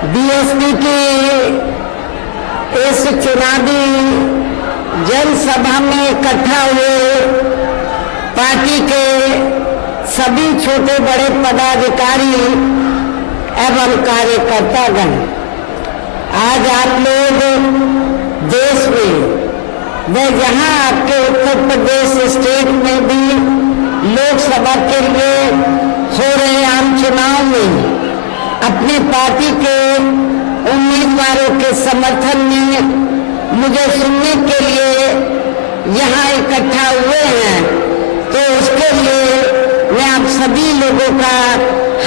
BSP की इस चुनावी जनसभा में इकट्ठा हुए पार्टी के सभी छोटे बड़े पदाधिकारी एवं कार्यकर्तागण, आज आप लोग देश में व यहाँ आपके उत्तर प्रदेश स्टेट में भी लोकसभा के लिए हो रहे आम चुनाव में अपनी पार्टी के उम्मीदवारों के समर्थन में मुझे सुनने के लिए यहाँ इकट्ठा हुए हैं, तो उसके लिए मैं आप सभी लोगों का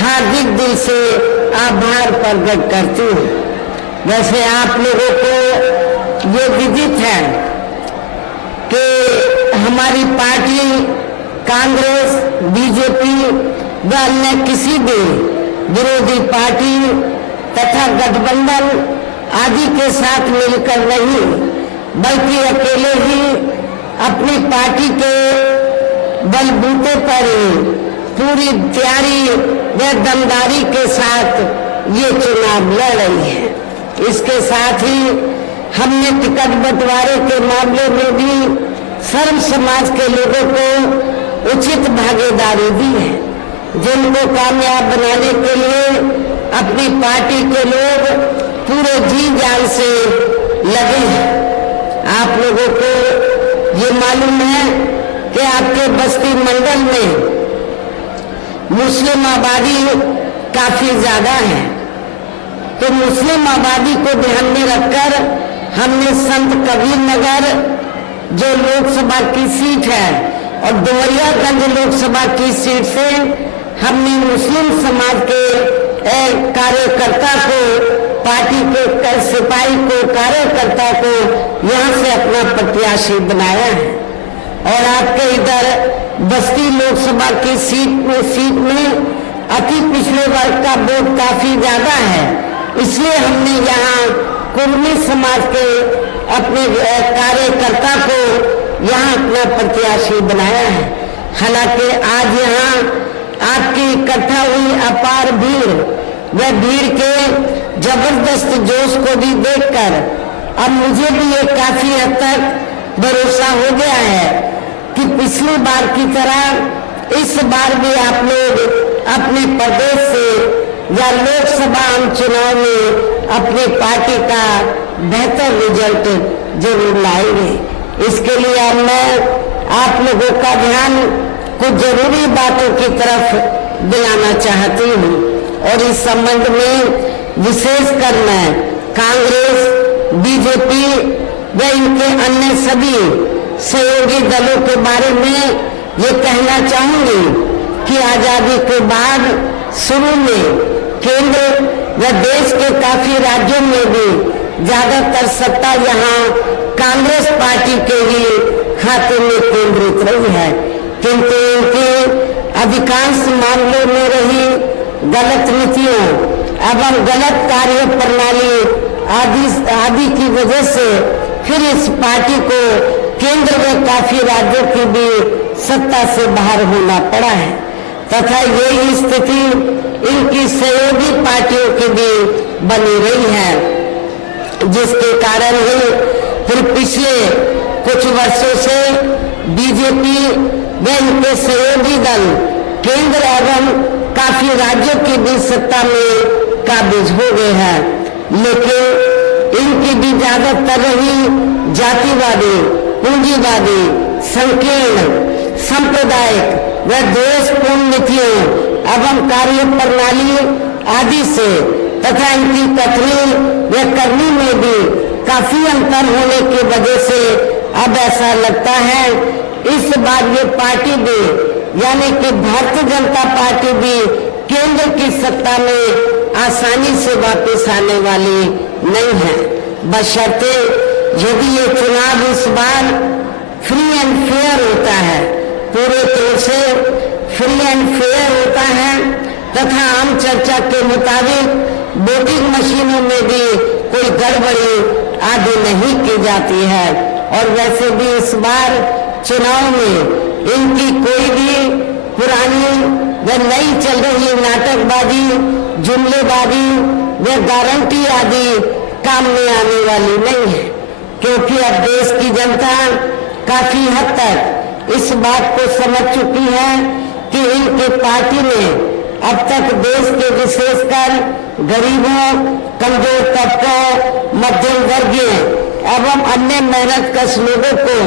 हार्दिक दिल से आभार प्रकट करती हूँ। वैसे आप लोगों को ये विदित है कि हमारी पार्टी कांग्रेस, बीजेपी व अन्य किसी भी विरोधी पार्टी तथा गठबंधन आदि के साथ मिलकर नहीं, बल्कि अकेले ही अपनी पार्टी के बलबूते पर पूरी तैयारी व दमदारी के साथ ये चुनाव लड़ रही है। इसके साथ ही हमने टिकट बंटवारे के मामले में भी सर्व समाज के लोगों को उचित भागीदारी दी है, जिनको कामयाब बनाने के लिए अपनी पार्टी के लोग पूरे जी जान से लगे हैं। आप लोगों को ये मालूम है कि आपके बस्ती मंडल में मुस्लिम आबादी काफी ज्यादा है, तो मुस्लिम आबादी को ध्यान में रखकर हमने संत कबीर नगर जो लोकसभा की सीट है और डुमरियागंज लोकसभा की सीट से हमने मुस्लिम समाज के कार्यकर्ता को, पार्टी के सिपाही को, कार्यकर्ता को यहाँ से अपना प्रत्याशी बनाया है। और आपके इधर बस्ती लोकसभा की सीट में अति पिछड़े वर्ग का वोट काफी ज्यादा है, इसलिए हमने यहाँ कुर्मी समाज के अपने कार्यकर्ता को यहाँ अपना प्रत्याशी बनाया है। हालांकि आज यहाँ आपकी इकट्ठा हुई अपार भीड़ व भीड़ के जबरदस्त जोश को भी देखकर अब मुझे भी ये काफी हद तक भरोसा हो गया है कि पिछली बार की तरह इस बार भी आप लोग अपने प्रदेश से या लोकसभा आम चुनाव में अपनी पार्टी का बेहतर रिजल्ट जरूर लाएंगे। इसके लिए अब मैं आप लोगों का ध्यान कुछ जरूरी बातों की तरफ दिलाना चाहती हूँ और इस संबंध में विशेषकर मैं कांग्रेस, बीजेपी व इनके अन्य सभी सहयोगी दलों के बारे में ये कहना चाहूंगी कि आजादी के बाद शुरू में केंद्र व देश के काफी राज्यों में भी ज्यादातर सत्ता यहाँ कांग्रेस पार्टी के ही हाथों में केंद्रित रही है, किंतु इनके अधिकांश मामलों में रही गलत नीतियों एवं गलत कार्य प्रणाली आदि की वजह से फिर इस पार्टी को केंद्र में काफी राज्यों की भी सत्ता से बाहर होना पड़ा है तथा यही स्थिति इनकी सहयोगी पार्टियों की भी बनी रही है, जिसके कारण ही फिर पिछले कुछ वर्षों से बीजेपी व इनके सहयोगी दल केंद्र एवं काफी राज्यों की भी सत्ता में काबिज हो गए हैं, लेकिन इनकी भी ज्यादातर रही जातिवादी, पूंजीवादी, संकीर्ण, सांप्रदायिक व द्वेषपूर्ण नीतियों एवं कार्य प्रणाली आदि से तथा इनकी कथनी व करनी में भी काफी अंतर होने की वजह से अब ऐसा लगता है इस बार ये पार्टी भी यानी कि भारतीय जनता पार्टी भी केंद्र की सत्ता में आसानी से वापस आने वाली नहीं है, बशर्ते यदि ये चुनाव इस बार फ्री एंड फेयर होता है, पूरे तौर से फ्री एंड फेयर होता है तथा आम चर्चा के मुताबिक वोटिंग मशीनों में भी कोई गड़बड़ी आदि नहीं की जाती है और वैसे भी इस बार चुनाव में इनकी कोई भी पुरानी व नई चल रही नाटकबाजी, जुमलेबाजी वे गारंटी आदि काम में आने वाली नहीं है, क्योंकि अब देश की जनता काफी हद तक इस बात को समझ चुकी है कि इनकी पार्टी ने अब तक देश के विशेषकर गरीबों, कमजोर तबकों, मध्यम वर्गीय एवं अन्य मेहनतकश लोगों को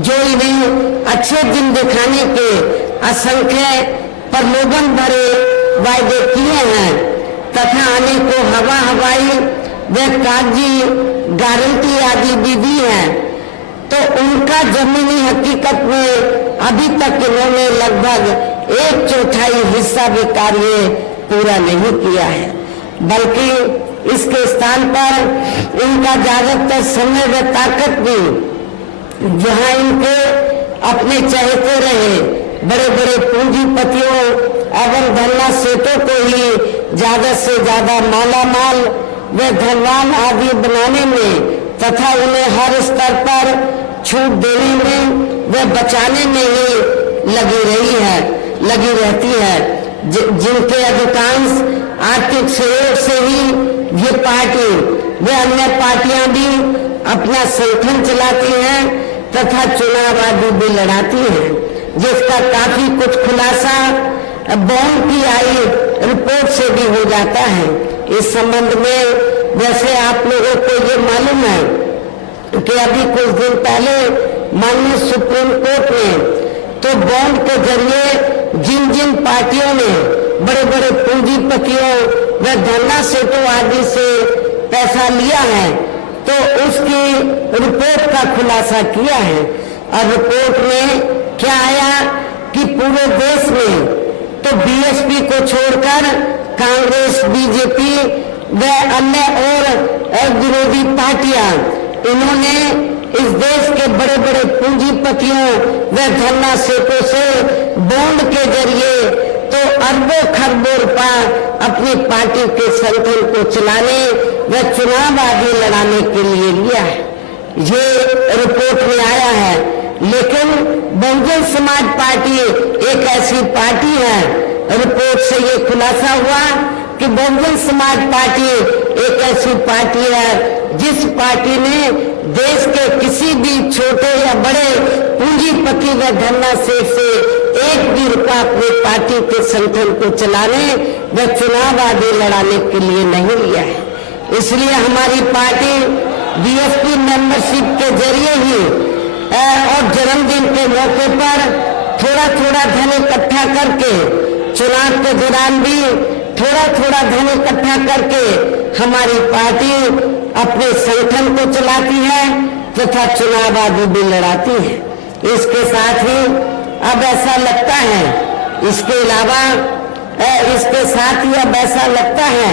जो इन्हें अच्छे दिन दिखाने के असंख्य प्रलोभन भरे वायदे किए हैं तथा अनेकों हवाई व कागजी गारंटी आदि भी दी है, तो उनका जमीनी हकीकत में अभी तक इन्होंने लगभग 1/4 हिस्सा भी कार्य पूरा नहीं किया है, बल्कि इसके स्थान पर इनका ज्यादातर समय व ताकत भी जहां इनके अपने चहेते रहे बड़े बड़े पूंजीपतियों एवं धनना सेठों को ही ज्यादा से ज्यादा मालामाल व धनवान आदि बनाने में तथा उन्हें हर स्तर पर छूट देने में व बचाने में ही लगी रहती है, जिनके अधिकांश आर्थिक सहयोग से ही ये पार्टी व अन्य पार्टियां भी अपना संगठन चलाती हैं तथा चुनाव आदि भी लड़ाती हैं, जिसका काफी कुछ खुलासा बॉन्ड की आई रिपोर्ट से भी हो जाता है। इस संबंध में वैसे आप लोगों को ये मालूम है कि अभी कुछ दिन पहले माननीय सुप्रीम कोर्ट ने तो बॉन्ड के जरिए जिन जिन पार्टियों ने बड़े बड़े पूंजीपतियों व धनना सेठों आदि से पैसा लिया है तो उसकी रिपोर्ट का खुलासा किया है। और रिपोर्ट में क्या आया कि पूरे देश में तो बीएसपी को छोड़कर कांग्रेस, बीजेपी व अन्य और विरोधी पार्टियां इन्होंने इस देश के बड़े बड़े पूंजीपतियों व धनना सेठों से बॉन्ड के जरिए तो अरबों खरबों रुपया अपनी पार्टी के संगठन को चलाने व चुनाव आदि लड़ाने के लिए लिया है, ये रिपोर्ट में आया है। लेकिन बहुजन समाज पार्टी एक ऐसी पार्टी है, रिपोर्ट से ये खुलासा हुआ कि बहुजन समाज पार्टी एक ऐसी पार्टी है जिस पार्टी ने देश के किसी भी छोटे या बड़े पूंजीपति व धनना सेठ से एक भी रुपया अपनी पार्टी के संगठन को चलाने व चुनाव आदि लड़ाने के लिए नहीं लिया है। इसलिए हमारी पार्टी बीएसपी मेंबरशिप के जरिए ही और जन्मदिन के मौके पर थोड़ा थोड़ा धन इकट्ठा करके चुनाव के दौरान भी थोड़ा थोड़ा धन इकट्ठा करके हमारी पार्टी अपने संगठन को चलाती है तथा चुनाव आदि भी लड़ाती है। इसके साथ ही अब ऐसा लगता है, इसके अलावा इसके साथ ही अब ऐसा लगता है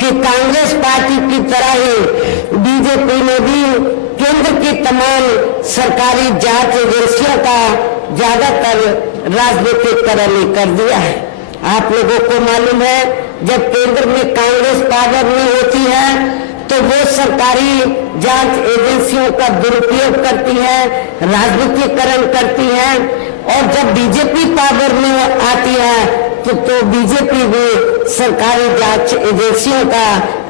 कि कांग्रेस पार्टी की तरह ही बीजेपी ने भी केंद्र की तमाम सरकारी जांच एजेंसियों का ज्यादातर राजनीतिकरण कर दिया है। आप लोगों को मालूम है जब केंद्र में कांग्रेस पावर में होती है तो वो सरकारी जांच एजेंसियों का दुरुपयोग करती है, राजनीतिकरण करती है, और जब बीजेपी पावर में आती है तो बीजेपी भी सरकारी जांच एजेंसियों का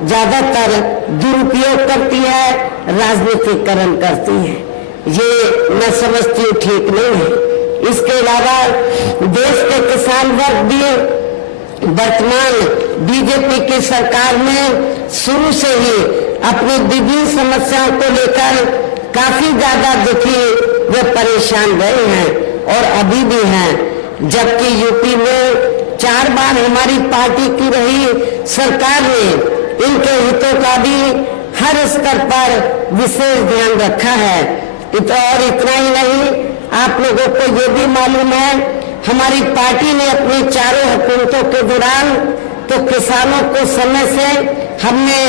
ज्यादातर दुरुपयोग करती है, राजनीतिकरण करती है। ये मैं समझती हूँ ठीक नहीं है। इसके अलावा देश के किसान वर्ग भी वर्तमान बीजेपी की सरकार में शुरू से ही अपनी विभिन्न समस्याओं को लेकर काफी ज्यादा दुखी व परेशान रहे हैं और अभी भी हैं। जबकि यूपी में 4 बार हमारी पार्टी की रही सरकार ने इनके हितों का भी हर स्तर पर विशेष ध्यान रखा है। और इतना ही नहीं, आप लोगों को ये भी मालूम है हमारी पार्टी ने अपनी चारों हुकूमतों के दौरान तो किसानों को समय से हमने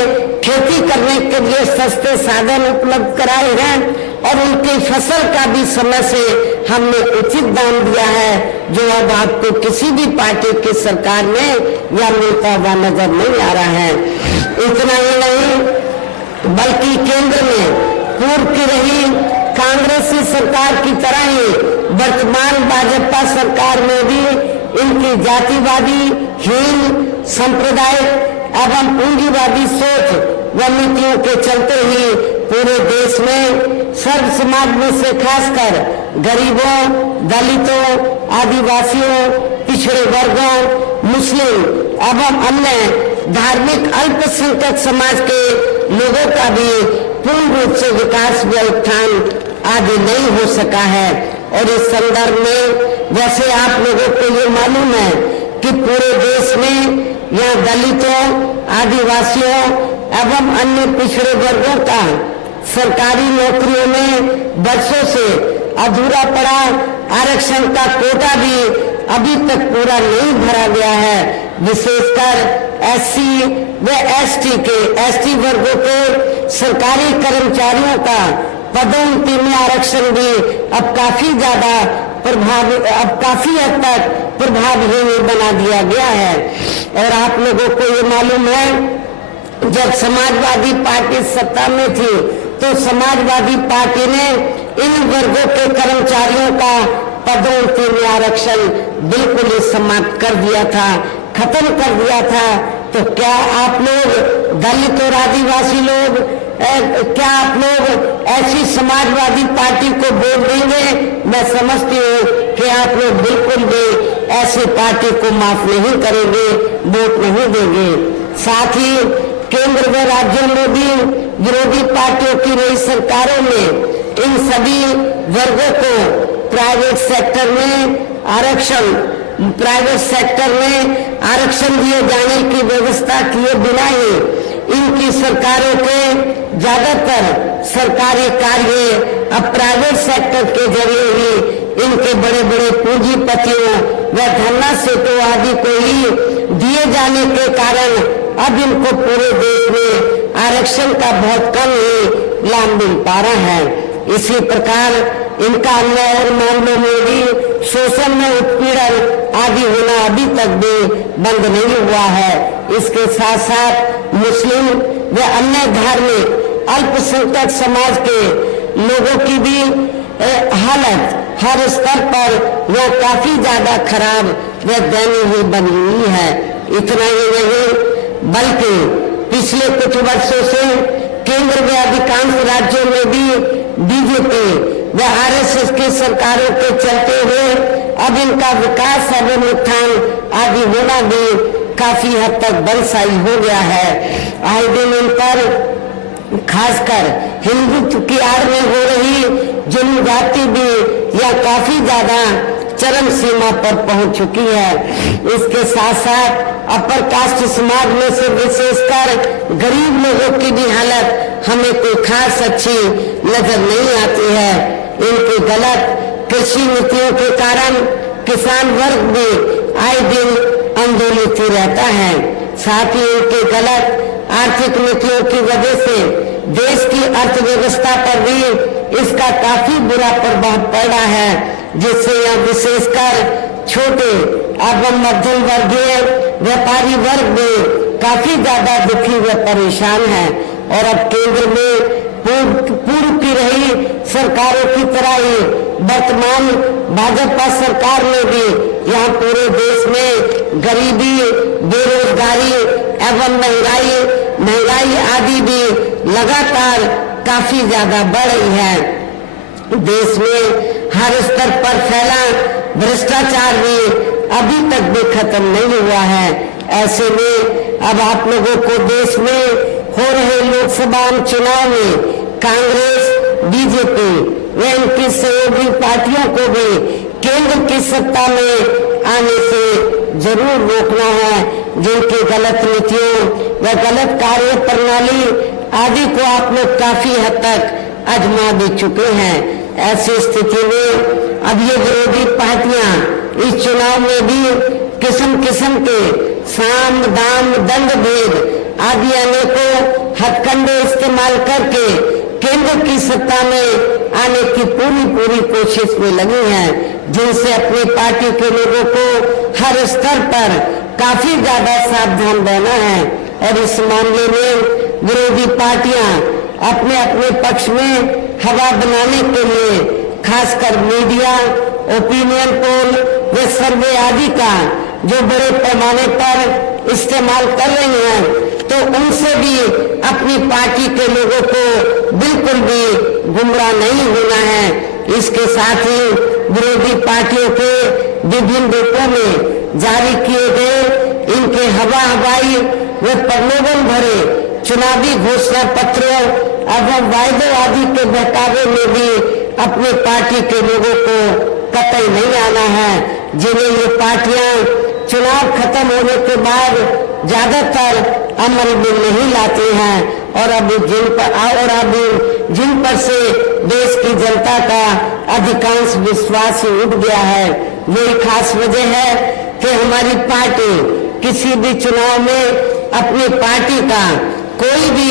खेती करने के लिए सस्ते साधन उपलब्ध कराए हैं और उनकी फसल का भी समय से हमने उचित दाम दिया है, जो अब आपको किसी भी पार्टी की सरकार में या मिलता हुआ नजर नहीं आ रहा है। इतना ही नहीं, बल्कि केंद्र में पूर्व की रही कांग्रेसी सरकार की तरह ही वर्तमान भाजपा सरकार में भी इनकी जातिवादी, हीन, सांप्रदायिक एवं पूंजीवादी सोच व नीतियों के चलते ही पूरे देश में सर्व समाज में से खासकर गरीबों, दलितों, आदिवासियों, पिछड़े वर्गों, मुस्लिम एवं अन्य धार्मिक अल्पसंख्यक समाज के लोगों का भी पूर्ण रूप से विकास व उत्थान आगे नहीं हो सका है। और इस संदर्भ में जैसे आप लोगों को ये मालूम है कि पूरे देश में यहाँ दलितों, आदिवासियों एवं अन्य पिछड़े वर्गों का सरकारी नौकरियों में वर्षों से अधूरा पड़ा आरक्षण का कोटा भी अभी तक पूरा नहीं भरा गया है। विशेषकर एससी व एसटी वर्गों के सरकारी कर्मचारियों का पदोन्नति में आरक्षण भी अब काफी हद तक प्रभावहीन बना दिया गया है। और आप लोगों को ये मालूम है जब समाजवादी पार्टी सत्ता में थी तो समाजवादी पार्टी ने इन वर्गों के कर्मचारियों का पदोन्नति में आरक्षण बिल्कुल ही समाप्त कर दिया था, खत्म कर दिया था। तो क्या आप लोग दलित और आदिवासी लोग क्या आप लोग ऐसी समाजवादी पार्टी को वोट देंगे? मैं समझती हूँ कि आप लोग बिल्कुल भी ऐसी पार्टी को माफ नहीं करेंगे, वोट नहीं देंगे। साथ ही केंद्र व राज्यों में भी विरोधी पार्टियों की नई सरकारों में इन सभी वर्गों को प्राइवेट सेक्टर में आरक्षण दिए जाने की व्यवस्था किए बिना ही इनकी सरकारों के ज्यादातर सरकारी कार्य अब प्राइवेट सेक्टर के जरिए ही इनके बड़े बड़े पूंजीपतियों व धन्ना सेठों आदि को ही दिए जाने के कारण अब इनको पूरे देश में आरक्षण का बहुत कम ही लाभ मिल पा रहा है। इसी प्रकार इनका अन्य और मामलों में भी शोषण में उत्पीड़न आदि होना अभी तक भी बंद नहीं हुआ है। इसके साथ साथ मुस्लिम व अन्य धार्मिक अल्पसंख्यक समाज के लोगों की भी हालत हर स्तर पर वह काफी ज्यादा खराब व दयनीय बनी हुई है। इतना ही नहीं बल्कि पिछले कुछ वर्षों से केंद्र के अधिकांश राज्यों में भी बीजेपी व आरएसएस की सरकारों के चलते हुए अब इनका विकास एवं उत्थान आदि होना भी काफी हद तक बलशाली हो गया है। आए दिन इन पर खासकर हिंदुत्व की आड़ में हो रही जुल्म जाति भी यह काफी ज्यादा चरम सीमा पर पहुंच चुकी है। इसके साथ साथ अपर कास्ट समाज में से विशेषकर गरीब लोगों की भी हालत हमें कोई खास अच्छी नजर नहीं आती है। इनकी गलत कृषि नीतियों के कारण किसान वर्ग भी आए दिन आंदोलित रहता है। साथ ही इनके गलत आर्थिक नीतियों की वजह से देश की अर्थव्यवस्था पर भी इसका काफी बुरा प्रभाव पड़ा है, जिससे यह विशेषकर छोटे एवं मध्यम वर्गीय व्यापारी वर्ग भी काफी ज्यादा दुखी व परेशान है। और अब केंद्र में पूर्व की रही सरकारों की तरह ही वर्तमान भाजपा सरकार में भी यहाँ पूरे देश में गरीबी, बेरोजगारी एवं महंगाई आदि भी लगातार काफी ज्यादा बढ़ रही है। देश में हर स्तर पर फैला भ्रष्टाचार भी अभी तक भी खत्म नहीं हुआ है। ऐसे में अब आप लोगों को देश में हो रहे लोकसभा चुनाव में कांग्रेस, बीजेपी व इनकी सहयोगी पार्टियों को भी केंद्र की सत्ता में आने से जरूर रोकना है। जिनकी गलत नीतियों व गलत कार्य प्रणाली आदि को आप लोग काफी हद तक आजमा भी चुके हैं। ऐसी स्थिति में अब ये विरोधी पार्टियां इस चुनाव में भी किस्म किस्म के साम दाम दंड भेद आदि अनेकों हथकंडे इस्तेमाल करके केंद्र की सत्ता में आने की पूरी कोशिश में लगी हैं, जिनसे अपनी पार्टी के लोगों को हर स्तर पर काफी ज्यादा सावधान रहना है। और इस मामले में विरोधी पार्टियां अपने अपने पक्ष में हवा बनाने के लिए खासकर मीडिया, ओपिनियन पोल व सर्वे आदि का जो बड़े पैमाने पर इस्तेमाल कर रही हैं, तो उनसे भी अपनी पार्टी के लोगों को बिल्कुल भी गुमराह नहीं होना है। इसके साथ ही विरोधी पार्टियों के विभिन्न रूपों में जारी किए गए इनके हवाई व प्रलोभन भरे चुनावी घोषणा पत्रों एवं वायदों आदि के बहकावे में भी अपने पार्टी के लोगों को कतई नहीं आना है, जिन्हें ये पार्टियां चुनाव खत्म होने के बाद ज्यादातर अमल में नहीं लाती हैं और अभी जिन पर से देश की जनता का अधिकांश विश्वास उठ गया है। यही खास वजह है कि हमारी पार्टी किसी भी चुनाव में अपनी पार्टी का कोई भी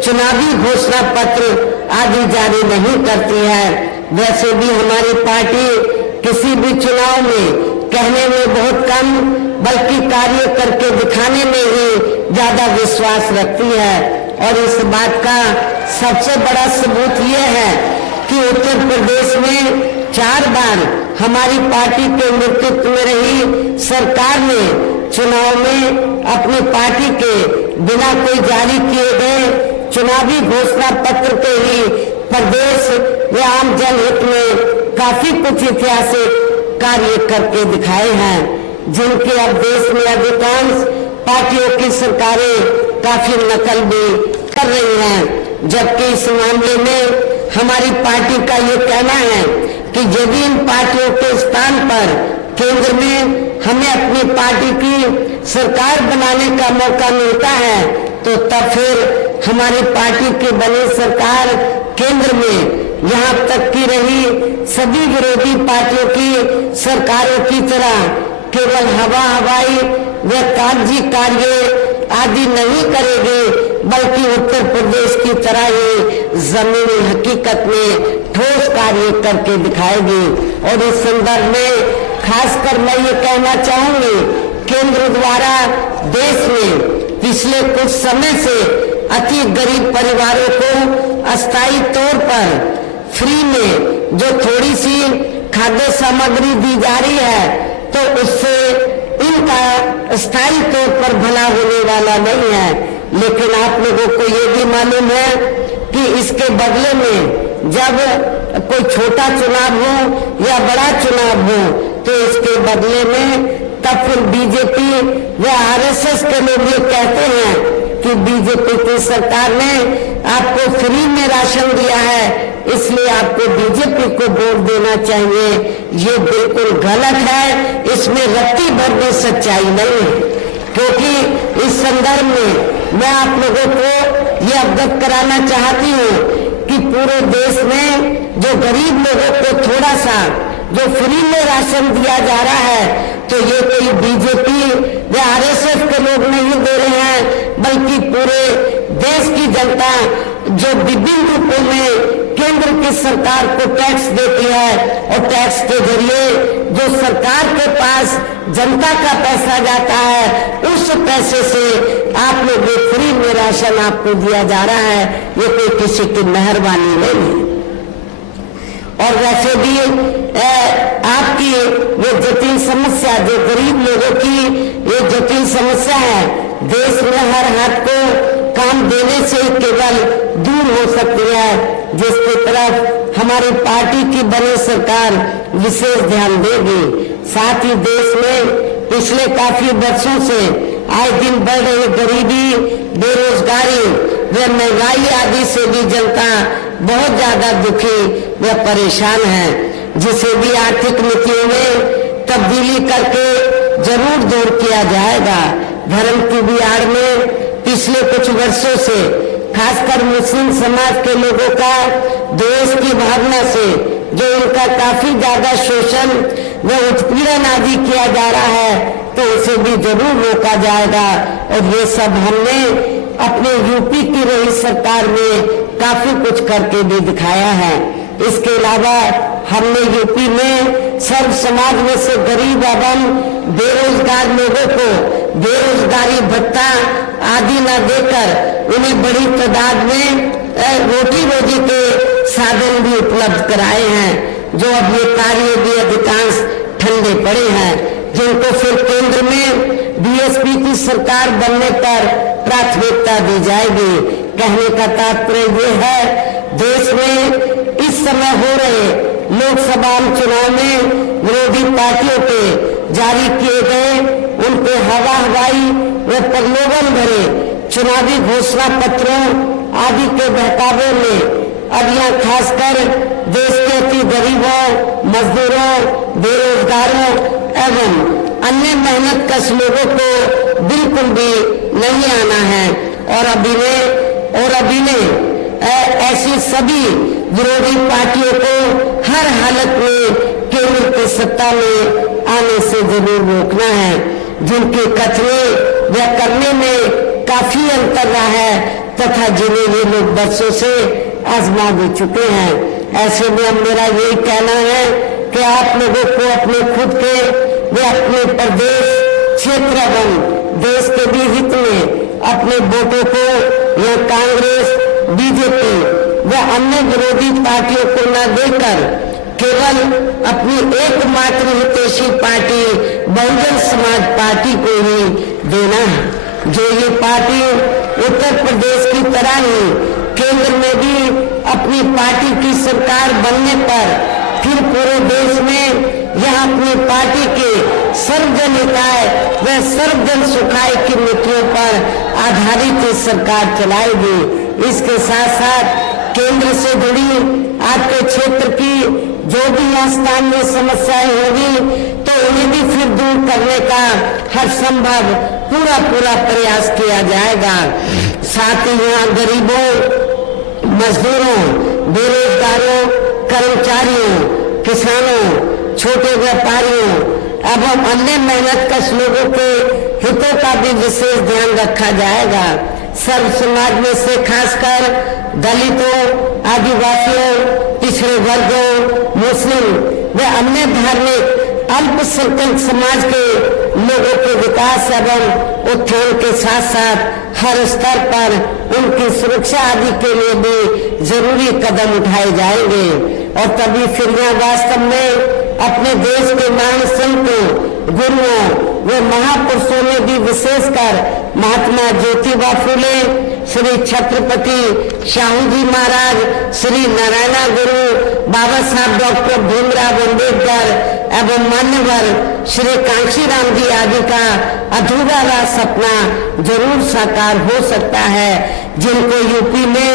चुनावी घोषणा पत्र आदि जारी नहीं करती है। वैसे भी हमारी पार्टी किसी भी चुनाव में कहने में बहुत कम बल्कि कार्य करके दिखाने में ही ज्यादा विश्वास रखती है। और इस बात का सबसे बड़ा सबूत ये है कि उत्तर प्रदेश में 4 बार हमारी पार्टी के नेतृत्व में रही सरकार ने चुनाव में अपनी पार्टी के बिना कोई जारी किए गए चुनावी घोषणा पत्र के ही प्रदेश व आम जनहित में काफी कुछ ऐतिहासिक कार्य करके दिखाए हैं, जिनके अब देश में अधिकांश पार्टियों की सरकारें काफी नकल भी कर रही हैं। जबकि इस मामले में हमारी पार्टी का ये कहना है कि यदि इन पार्टियों के स्थान पर केंद्र में हमें अपनी पार्टी की सरकार बनाने का मौका मिलता है तो तब फिर हमारी पार्टी की बनी सरकार केंद्र में यहाँ तक की रही सभी विरोधी पार्टियों की सरकारों की तरह केवल हवाई व कागजी कार्य आदि नहीं करेगी, बल्कि उत्तर प्रदेश की तरह ही जमीनी हकीकत में ठोस कार्य करके दिखाएगी। और इस संदर्भ में खासकर मैं ये कहना चाहूंगी, केंद्र द्वारा देश में पिछले कुछ समय से अति गरीब परिवारों को अस्थायी तौर पर फ्री में जो थोड़ी सी खाद्य सामग्री दी जा रही है, तो उससे इनका स्थायी तौर पर भला होने वाला नहीं है। लेकिन आप लोगों को ये भी मालूम है कि इसके बदले में जब कोई छोटा चुनाव हो या बड़ा चुनाव हो तो इसके बदले में तब फिर बीजेपी व आरएसएस के लोग ये कहते हैं कि बीजेपी की सरकार ने आपको फ्री में राशन दिया है, इसलिए आपको बीजेपी को वोट देना चाहिए। ये बिल्कुल गलत है, इसमें रत्ती भर भी सच्चाई नहीं है। क्योंकि इस संदर्भ में मैं आप लोगों को ये अवगत कराना चाहती हूँ कि पूरे देश में जो गरीब लोगों को थोड़ा सा जो फ्री में राशन दिया जा रहा है, तो ये कोई बीजेपी या आरएसएस के लोग नहीं दे रहे हैं, बल्कि पूरे देश की जनता जो विभिन्न रूपों में केंद्र की सरकार को टैक्स देती है और टैक्स के जरिए जो सरकार के पास जनता का पैसा जाता है, उस पैसे से आप लोग फ्री में राशन आपको दिया जा रहा है। ये कोई किसी की मेहरबानी नहीं है। और वैसे भी आपकी ये जटिल समस्या, जो गरीब लोगों की ये जटिल समस्या है, देश में हर हाथ को काम देने से केवल दूर हो सकती है, जिसकी तरफ हमारी पार्टी की बनी सरकार विशेष ध्यान देगी। साथ ही देश में पिछले काफी वर्षों से आए दिन बढ़ रही गरीबी, बेरोजगारी व महंगाई आदि से भी जनता बहुत ज्यादा दुखी व परेशान है, जिसे भी आर्थिक नीतियों में तब्दीली करके जरूर दूर किया जाएगा। धर्म की भी आड़ में पिछले कुछ वर्षों से खासकर मुस्लिम समाज के लोगों का देश की भावना से जो उनका काफी ज्यादा शोषण व उत्पीड़न आदि किया जा रहा है, तो उसे भी जरूर रोका जाएगा। और ये सब हमने अपने यूपी की रही सरकार में काफी कुछ करके भी दिखाया है। इसके अलावा हमने यूपी में सर्व समाज में से गरीब एवं बेरोजगार लोगों को बेरोजगारी भत्ता आदि न देकर उन्हें बड़ी तादाद में रोटी रोजी के साधन भी उपलब्ध कराए हैं, जो अब ये कार्य भी अधिकांश ठंडे पड़े हैं, जिनको फिर केंद्र में बीएसपी की सरकार बनने पर प्राथमिकता दी जाएगी। कहने का तात्पर्य ये है, देश में इस समय हो रहे लोकसभा चुनाव में विरोधी पार्टियों के जारी किए गए उनके हवाई व प्रलोभन भरे चुनावी घोषणा पत्रों आदि के बहकावे में अब यहाँ खासकर देश के अति गरीबों, मजदूरों, बेरोजगारों एवं अन्य मेहनत कश लोगों को बिल्कुल भी नहीं आना है। और अभी ने ऐसी सभी विरोधी पार्टियों को हर हालत में केंद्र की सत्ता में आने से जरूर रोकना है, जिनके कथने व करने में काफी अंतर रहा है तथा जिन्हें ये लोग बरसों से आजमा भी चुके हैं। ऐसे में अब मेरा यही कहना है कि आप लोगों को अपने खुद के व अपने प्रदेश, क्षेत्र एवं देश के भी हित में अपने वोटों को या कांग्रेस, बीजेपी व अन्य विरोधी पार्टियों को न देकर केवल अपनी एकमात्र हितैषी पार्टी बहुजन समाज पार्टी को ही देना है। जो ये पार्टी उत्तर प्रदेश की तरह ही केंद्र में भी अपनी पार्टी की सरकार बनने पर फिर पूरे देश में यह अपनी पार्टी के सर्वजन हिताय व सर्वजन सुखाय की नीतियों पर आधारित सरकार चलाएगी। इसके साथ साथ केंद्र से जुड़ी आपके क्षेत्र की जो भी स्थानीय समस्याएं होगी तो उन्हें भी फिर दूर करने का हर संभव पूरा प्रयास किया जाएगा। साथ ही यहाँ गरीबों, मजदूरों, बेरोजगारों, कर्मचारियों, किसानों, छोटे व्यापारियों एवं अन्य मेहनत कश लोगों के हितों का भी विशेष ध्यान रखा जाएगा। सर्व समाज में से खासकर दलितों, आदिवासियों, पिछड़े वर्गों, मुस्लिम व अन्य धार्मिक अल्पसंख्यक समाज के लोगों के विकास एवं उत्थान के साथ साथ हर स्तर पर उनकी सुरक्षा आदि के लिए भी जरूरी कदम उठाए जाएंगे। और तभी फिर यहाँ वास्तव में अपने देश के महान संतों, गुरुओं व महापुरुषों ने भी विशेषकर महात्मा ज्योतिबा फुले, श्री छत्रपति शाहू जी महाराज, श्री नारायणा गुरु, बाबा साहब डॉक्टर भीमराव अम्बेडकर एवं मान्यवर श्री कांशीराम जी आदि का अधूरा रहा सपना जरूर साकार हो सकता है, जिनको यूपी में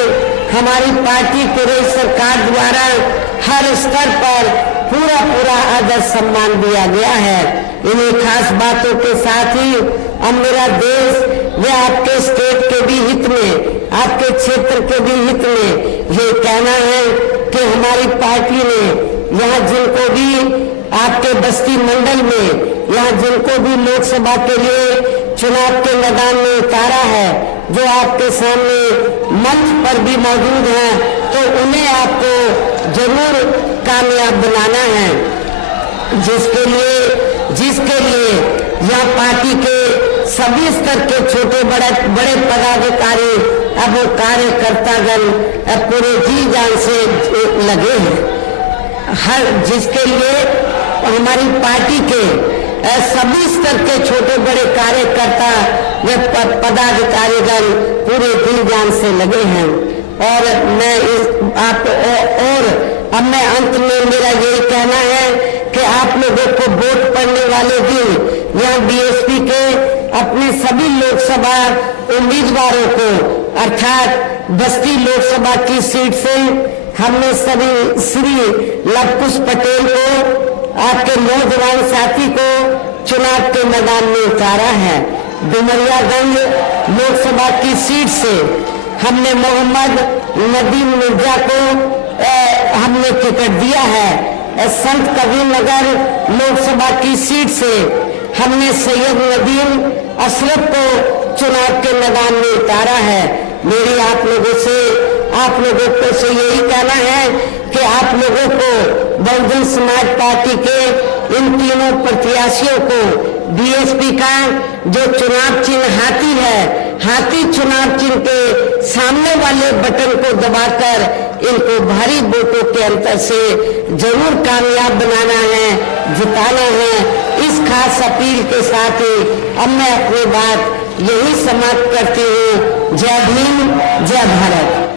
हमारी पार्टी की रही सरकार द्वारा हर स्तर पर पूरा आदर सम्मान दिया गया है। इन्हीं खास बातों के साथ ही अब मेरा देश व आपके स्टेट के भी हित में, आपके क्षेत्र के भी हित में ये कहना है कि हमारी पार्टी ने यहाँ जिनको भी आपके बस्ती मंडल में यहाँ जिनको भी लोकसभा के लिए चुनाव के मैदान में उतारा है, जो आपके सामने मंच पर भी मौजूद हैं, तो उन्हें आपको जरूर कामयाब बनाना है, जिसके लिए यह पार्टी के सभी स्तर के छोटे बड़े पदाधिकारी अब वो कार्यकर्तागण पूरे जी जान से लगे हैं। जिसके लिए हमारी पार्टी के सभी स्तर के छोटे बड़े कार्यकर्ता व पदाधिकारीगण पूरे दिल जान से लगे हैं। और अब मैं अंत में मेरा यही कहना है कि आप लोगों को वोट पड़ने वाले दिन यहाँ बीएसपी के अपने सभी लोकसभा उम्मीदवारों को अर्थात बस्ती लोकसभा की सीट से हमने सभी श्री लवकुश पटेल को, आपके नौजवान साथी को चुनाव के मैदान में उतारा है। डुमरियागंज लोकसभा की सीट से हमने मोहम्मद नदीम मिर्जा को हमने टिकट दिया है। संत कबीर नगर लोकसभा की सीट से हमने सैयद नदीम अशरफ को चुनाव के मैदान में उतारा है। मेरी आप लोगों को से यही कहना है कि आप लोगों को बहुजन समाज पार्टी के इन तीनों प्रत्याशियों को बीएसपी का जो चुनाव चिन्ह हाथी है, हाथी चुनाव चिन्ह के सामने वाले बटन को दबाकर इनको भारी वोटों के अंतर से जरूर कामयाब बनाना है, जिताना है। इस खास अपील के साथ ही अब मैं अपनी बात यही समाप्त करती हूँ। जय भीम, जय भारत।